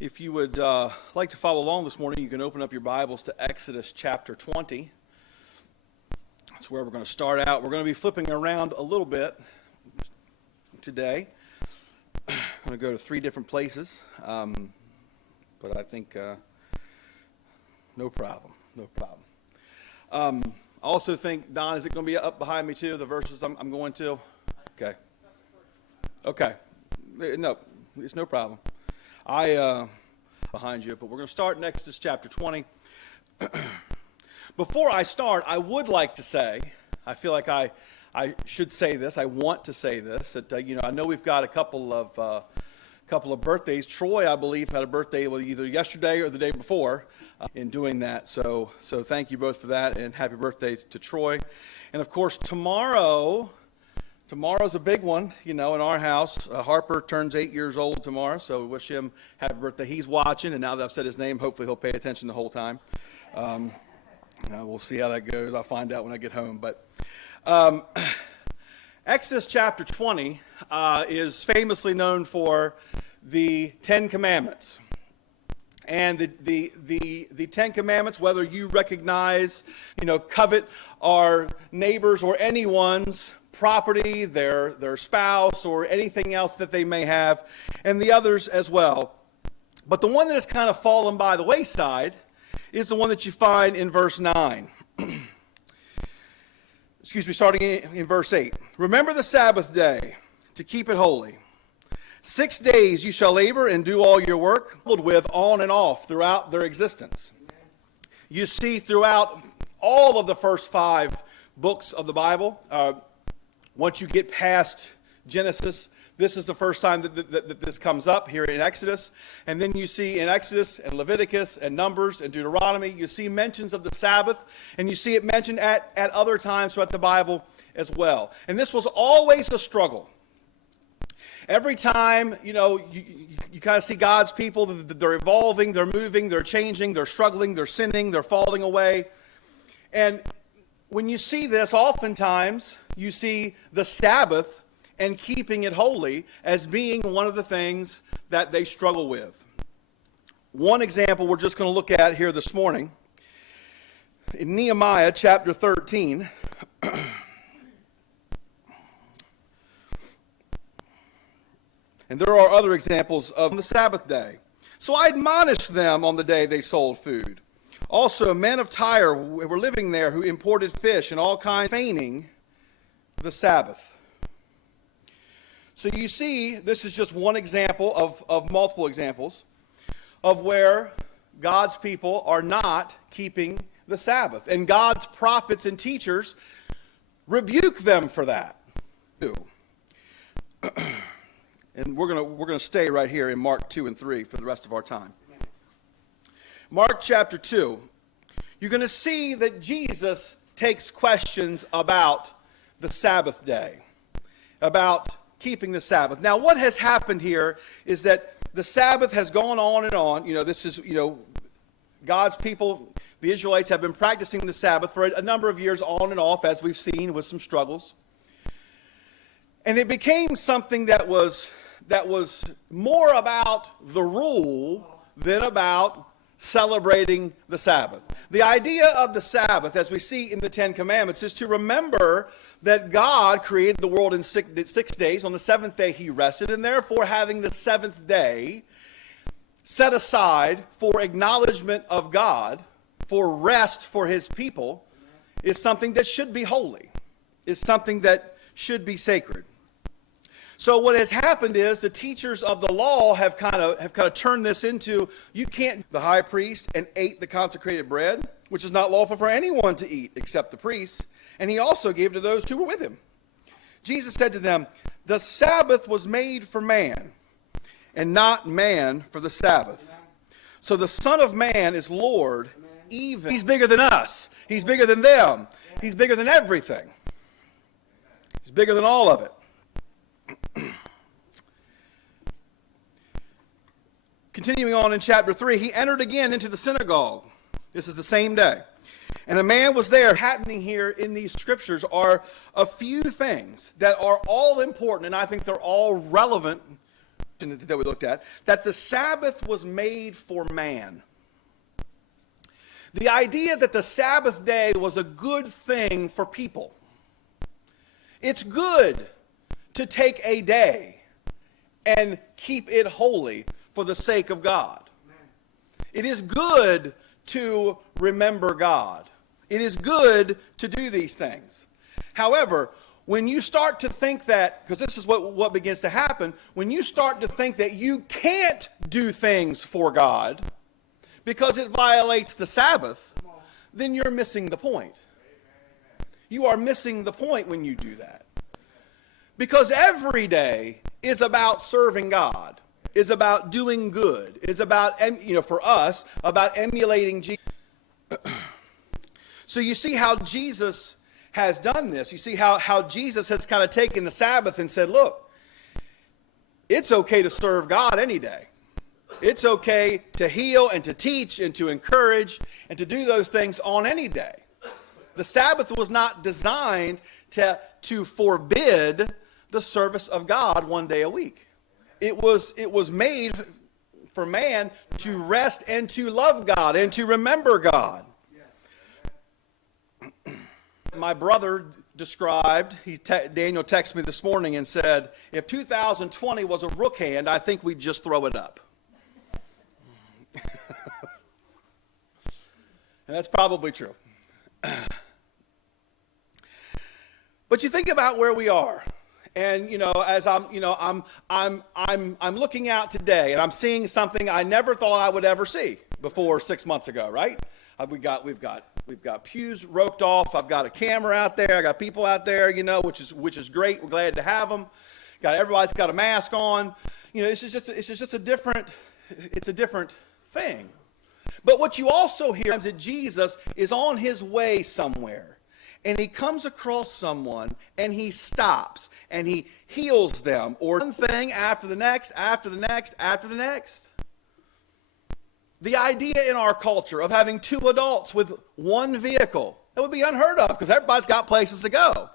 If you would like to follow along this morning, you can open up your Bibles to Exodus chapter 20. That's where we're going to start out. We're going to be flipping around a little bit today. I'm going to go to three different places, but I think no problem. I also think, Don, is it going to be up behind me too, the verses I'm going to? Okay. No, it's no problem. Behind you, but we're going to start in Exodus chapter 20. Before I start, I would like to say, I feel like I should say this, I want to say this, that, I know we've got a couple of birthdays. Troy, I believe, had a birthday either yesterday or the day before in doing that, so thank you both for that, and happy birthday to Troy. And of course, tomorrow's a big one, in our house. Harper turns 8 years old tomorrow, so we wish him happy birthday. He's watching, and now that I've said his name, hopefully he'll pay attention the whole time. We'll see how that goes. I'll find out when I get home. But Exodus chapter 20 is famously known for the Ten Commandments. And the Ten Commandments, whether you recognize, covet our neighbors or anyone's property, their spouse, or anything else that they may have, and the others as well. But the one that has kind of fallen by the wayside is the one that you find in verse 9. Starting in verse 8. Remember the Sabbath day to keep it holy. 6 days you shall labor and do all your work, with on and off throughout their existence. You see throughout all of the first 5 books of the Bible, once you get past Genesis, this is the first time that this comes up here in Exodus. And then you see in Exodus and Leviticus and Numbers and Deuteronomy, you see mentions of the Sabbath, and you see it mentioned at other times throughout the Bible as well. And this was always a struggle. Every time, you kind of see God's people, they're evolving, they're moving, they're changing, they're struggling, they're sinning, they're falling away. And when you see this, oftentimes you see the Sabbath and keeping it holy as being one of the things that they struggle with. One example we're just going to look at here this morning, in Nehemiah chapter 13, and there are other examples of the Sabbath day. So I admonished them on the day they sold food. Also, men of Tyre were living there who imported fish and all kinds, feigning the Sabbath. So you see, this is just one example of multiple examples of where God's people are not keeping the Sabbath. And God's prophets and teachers rebuke them for that. And we're gonna stay right here in Mark 2 and 3 for the rest of our time. Mark chapter 2, you're going to see that Jesus takes questions about the Sabbath day, about keeping the Sabbath. Now, what has happened here is that the Sabbath has gone on and on. This is, God's people, the Israelites, have been practicing the Sabbath for a number of years on and off, as we've seen, with some struggles. And it became something that was more about the rule than about celebrating the Sabbath. The idea of the Sabbath, as we see in the Ten Commandments, is to remember that God created the world in 6 days. On the seventh day he rested, and therefore having the seventh day set aside for acknowledgement of God, for rest for his people, is something that should be holy, is something that should be sacred. So what has happened is the teachers of the law have kind of turned this into, you can't. The high priest and ate the consecrated bread, which is not lawful for anyone to eat except the priests, and he also gave to those who were with him. Jesus said to them, the Sabbath was made for man, and not man for the Sabbath. So the Son of Man is Lord, even. He's bigger than us. He's bigger than them. He's bigger than everything. He's bigger than all of it. Continuing on in chapter 3, he entered again into the synagogue. This is the same day. And a man was there. Happening here in these scriptures are a few things that are all important, and I think they're all relevant that we looked at, that the Sabbath was made for man. The idea that the Sabbath day was a good thing for people. It's good to take a day and keep it holy for the sake of God. It is good to remember God. It is good to do these things. However, when you start to think that, because this is what begins to happen, when you start to think that you can't do things for God because it violates the Sabbath, then you're missing the point. You are missing the point when you do that. Because every day is about serving God, is about doing good, is about, for us, about emulating Jesus. So you see how Jesus has done this. You see how Jesus has kind of taken the Sabbath and said, look, it's okay to serve God any day. It's okay to heal and to teach and to encourage and to do those things on any day. The Sabbath was not designed to forbid the service of God one day a week. It was made for man to rest and to love God and to remember God. My brother described, Daniel texted me this morning and said, if 2020 was a rook hand, I think we'd just throw it up. And that's probably true. But you think about where we are. And as I'm looking out today and I'm seeing something I never thought I would ever see before 6 months ago, right? We've got pews roped off. I've got a camera out there. I got people out there, which is great. We're glad to have them. Everybody's got a mask on. It's just a different thing. But what you also hear is that Jesus is on his way somewhere. And he comes across someone and he stops and he heals them, or one thing after the next, after the next, after the next. The idea in our culture of having two adults with one vehicle, that would be unheard of because everybody's got places to go.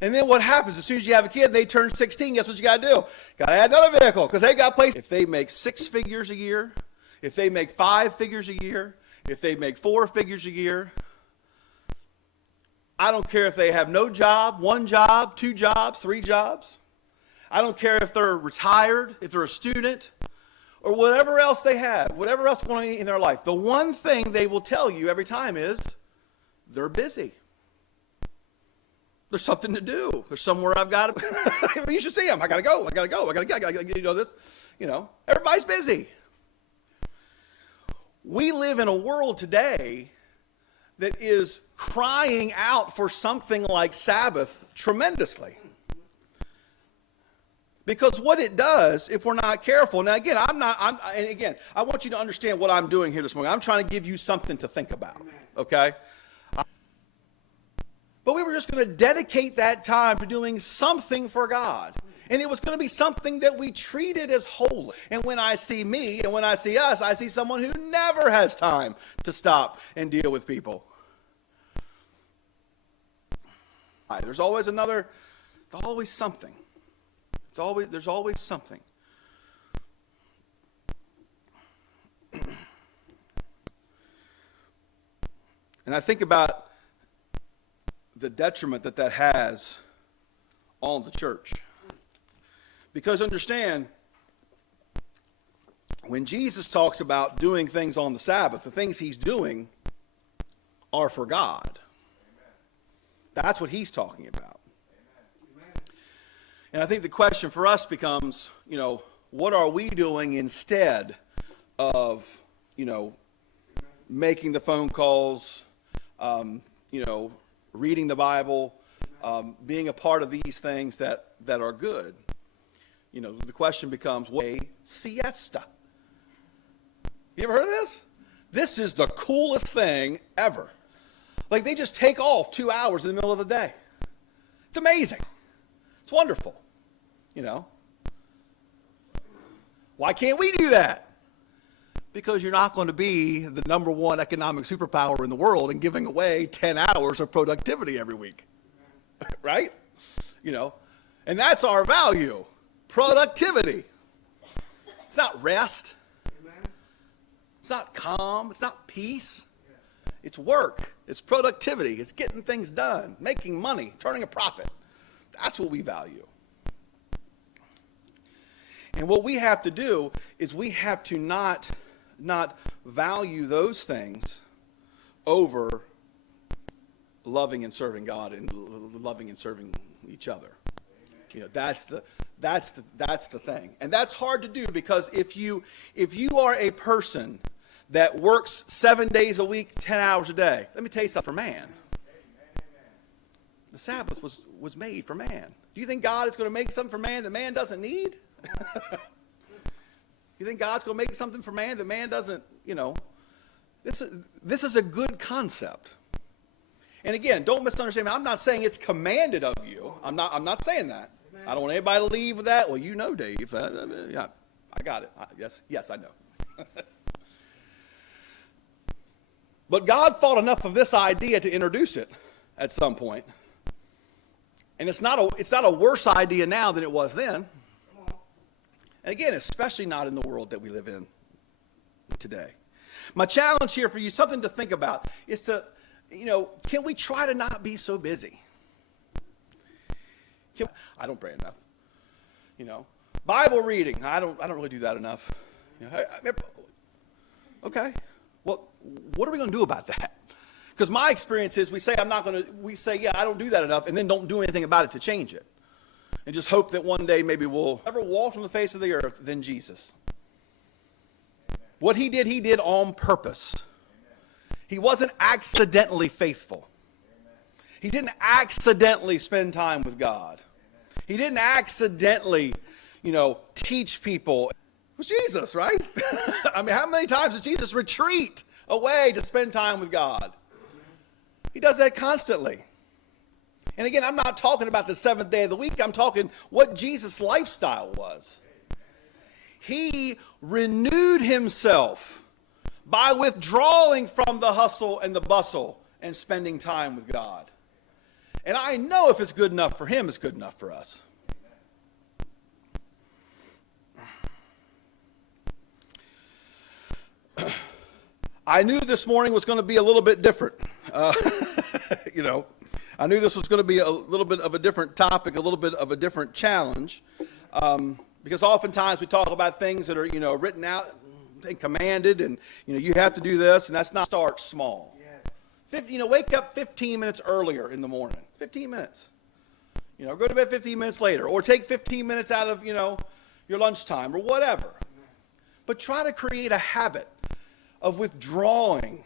And then what happens? As soon as you have a kid, they turn 16, guess what you got to do? Got to add another vehicle because they got places. If they make 6 figures a year, if they make 5 figures a year, if they make 4 figures a year, I don't care if they have no job, 1 job, 2 jobs, 3 jobs. I don't care if they're retired, if they're a student, or whatever else they have, whatever else going on in their life. The one thing they will tell you every time is they're busy. There's something to do. There's somewhere I've got to. You should see them. I got to go. I got to this. Everybody's busy. We live in a world today that is crying out for something like Sabbath tremendously. Because what it does, if we're not careful, now again, I want you to understand what I'm doing here this morning. I'm trying to give you something to think about, okay? But we were just going to dedicate that time to doing something for God. And it was going to be something that we treated as holy. And when I see me and when I see us, I see someone who never has time to stop and deal with people. There's always something. There's always something. And I think about the detriment that has on the church. Because understand, when Jesus talks about doing things on the Sabbath, the things he's doing are for God. That's what he's talking about. And I think the question for us becomes, what are we doing instead of, making the phone calls, reading the Bible, being a part of these things that are good? The question becomes, a siesta. You ever heard of this? This is the coolest thing ever. Like they just take off 2 hours in the middle of the day. It's amazing. It's wonderful. Why can't we do that? Because you're not going to be the #1 economic superpower in the world and giving away 10 hours of productivity every week. Right? And that's our value. Productivity. It's not rest. It's not calm. It's not peace. It's work. It's productivity. It's getting things done, making money, turning a profit. That's what we value. And what we have to do is we have to not value those things over loving and serving God and loving and serving each other. You know, that's the thing. And that's hard to do, because if you are a person that works 7 days a week, 10 hours a day, let me tell you something, for man. The Sabbath was made for man. Do you think God is going to make something for man that man doesn't need? You think God's going to make something for man that man doesn't, you know? This is a good concept. And again, don't misunderstand me. I'm not saying it's commanded of you. I'm not saying that. Amen. I don't want anybody to leave with that. Well, you know, Dave. Yeah, I got it. Yes, I know. But God thought enough of this idea to introduce it at some point. And it's not a worse idea now than it was then. And again, especially not in the world that we live in today. My challenge here for you, something to think about, is to, you know, can we try to not be so busy? I don't pray enough. You know, Bible reading, I don't really do that enough. You know, okay, well, what are we going to do about that? Because my experience is we say, yeah, I don't do that enough, and then don't do anything about it to change it. And just hope that one day maybe we'll ever walk on the face of the earth than Jesus. What he did on purpose. He wasn't accidentally faithful. He didn't accidentally spend time with God. He didn't accidentally, you know, teach people. It was Jesus, right? I mean, how many times does Jesus retreat away to spend time with God? He does that constantly. And again, I'm not talking about the seventh day of the week. I'm talking what Jesus' lifestyle was. He renewed himself by withdrawing from the hustle and the bustle and spending time with God. And I know if it's good enough for him, it's good enough for us. I knew this morning was going to be a little bit different. You know, I knew this was going to be a little bit of a different topic, a little bit of a different challenge. Because oftentimes we talk about things that are, you know, written out and commanded, and, you know, you have to do this, and that's not start small. You know, wake up 15 minutes earlier in the morning. 15 minutes. You know, go to bed 15 minutes later. Or take 15 minutes out of, you know, your lunchtime or whatever. But try to create a habit of withdrawing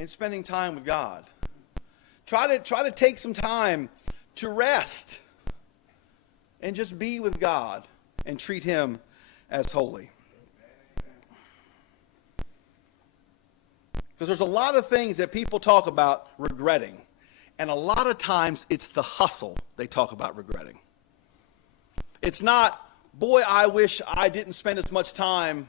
and spending time with God. Try to take some time to rest and just be with God and treat him as holy. Because there's a lot of things that people talk about regretting. And a lot of times it's the hustle they talk about regretting. It's not, boy, I wish I didn't spend as much time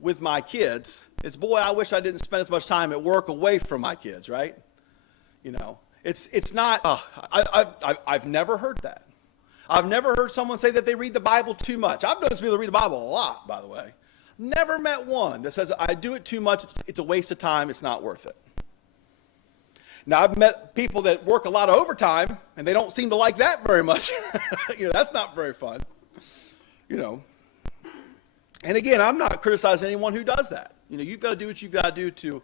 with my kids. It's, boy, I wish I didn't spend as much time at work away from my kids, right? You know, it's not, I've never heard that. I've never heard someone say that they read the Bible too much. I've known people that read the Bible a lot, by the way. Never met one that says, I do it too much, it's a waste of time, it's not worth it. Now, I've met people that work a lot of overtime, and they don't seem to like that very much. You know, that's not very fun. You know. And again, I'm not criticizing anyone who does that. You know, you've got to do what you've got to do to